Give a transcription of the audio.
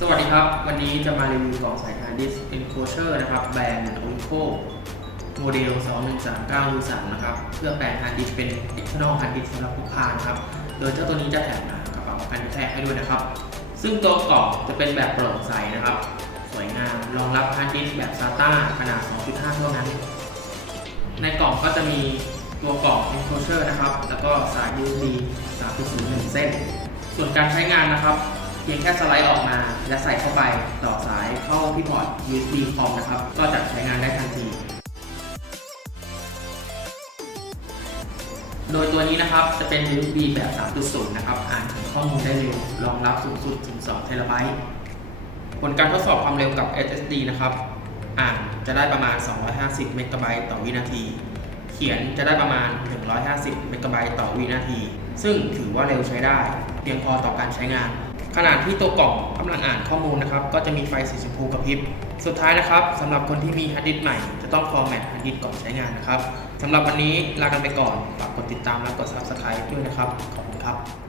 สวัสดีครับ วันนี้จะมารีวิวกล่องสายการดิส enclosure นะครับ แบรนด์ Oinco โมเดล 2139 u 3นะครับ เพื่อแปลงฮาร์ดดิสเป็น external hard disk สำหรับพกพานะครับ โดยเจ้าตัวนี้จะแถมหนังกระเป๋ากันแทกให้ด้วยนะครับ ซึ่งตัวกล่องจะเป็นแบบโปร่งใสนะครับ สวยงาม รองรับฮาร์ดดิสแบบ SATA ขนาด 2.5 เท่านั้น ในกล่องก็จะมีตัวกล่อง enclosure นะครับ แล้วก็สาย USB 3.0 1 เส้น ส่วนการใช้งานนะครับ เพียงแค่สไลด์ออกมา และใส่เข้าไปต่อสายเข้าที่พอร์ต USB คอมนะครับ ก็จะใช้งานได้ทันที โดยตัวนี้นะครับจะเป็น USB แบบ 3.0 นะครับ อ่านข้อมูลได้เร็วรองรับสูงสุดถึง2เทราไบต์ผลการทดสอบความเร็วกับ SSD นะครับ อ่านจะได้ประมาณ 250 เมกะไบต์ต่อวินาที เขียนจะได้ประมาณ 150 เมกะไบต์ต่อวินาที ซึ่งถือว่าเร็วใช้ได้ เพียงพอต่อการใช้งาน ขณะที่ตัวกล่องกำลังอ่านข้อมูลนะครับ ก็จะมีไฟสีชมพูกระพริบ สุดท้ายนะครับสำหรับคนที่มีฮาร์ดดิสก์ใหม่ จะต้องฟอร์แมตฮาร์ดดิสก์ก่อนใช้งานนะครับสำหรับวันนี้ลากันไปก่อนฝากกดติดตามและกด Subscribe ด้วยนะครับ ขอบคุณครับ